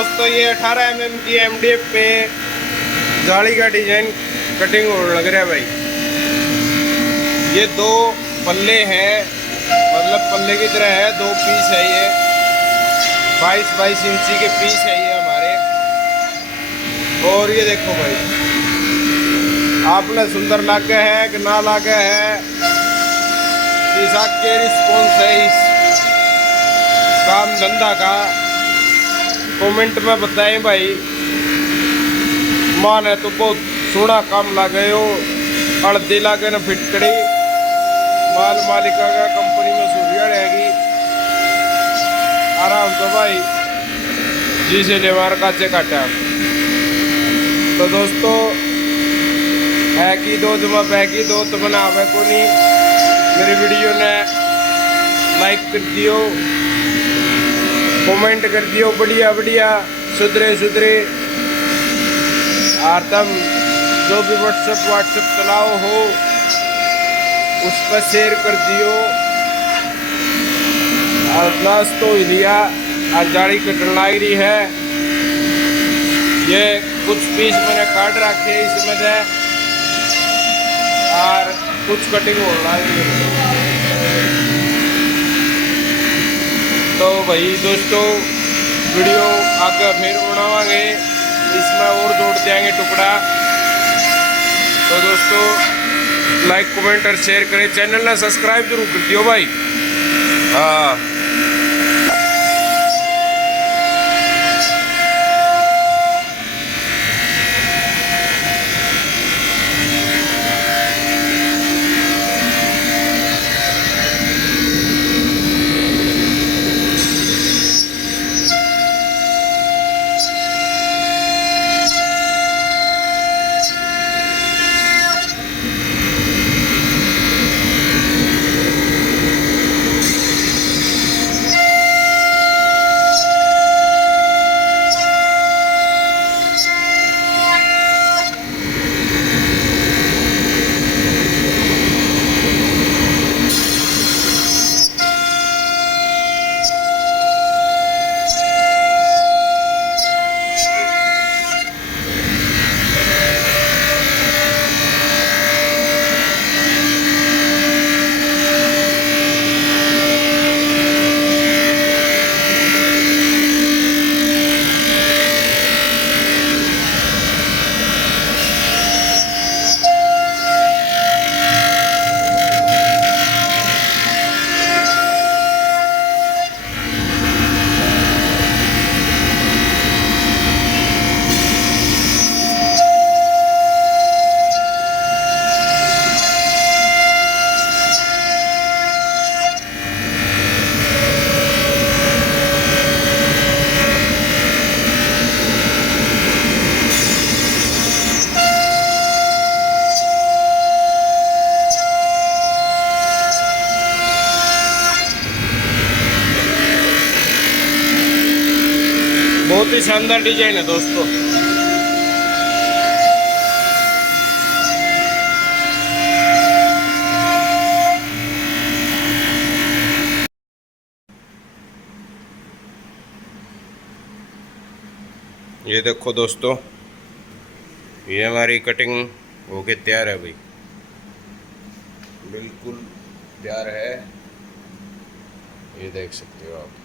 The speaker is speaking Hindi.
दोस्तों ये 18 mm की MDF पे जाली का डिजाइन कटिंग लग रहा है भाई। ये दो पल्ले हैं, मतलब पल्ले की तरह है, दो पीस है ये, 22-22 इंची के पीस है ये हमारे। और ये देखो भाई, आपने सुंदर लागे है कि ना लागे है, इस आपके रिस्पॉन्स है इस काम धंधा का कमेंट में बताएं भाई। मान है तो बहुत सोना काम लागे हो, हल्दी लागे ना फिटकड़ी, माल मालिका का कंपनी में सूर्या रहेगी आराम तो भाई जिसे लेवार काचे काटा। तो दोस्तों है कि दो जमा पैकी दो तो बनावे को नहीं, मेरी वीडियो ने लाइक कर दियो, कमेंट कर दियो बढ़िया बढ़िया सुधरे सुधरे, और तब जो भी व्हाट्सएप चलाओ हो उस पर शेयर कर दियो। और ग्लास तो ही लिया और जाड़ी कटन लग रही है, ये कुछ पीस मैंने काट रखे इसमें से और कुछ कटिंग हो रहा है। तो भाई दोस्तों वीडियो आगे फिर बनावांगे, इसमें और जोड़ देंगे टुकड़ा। तो दोस्तों लाइक कमेंट और शेयर करें, चैनल ने सब्सक्राइब जरूर कर दियो भाई। हाँ बहुत ही शानदार डिजाइन है दोस्तों। ये देखो दोस्तों, ये हमारी कटिंग होके तैयार है भाई, बिल्कुल तैयार है, ये देख सकते हो आप।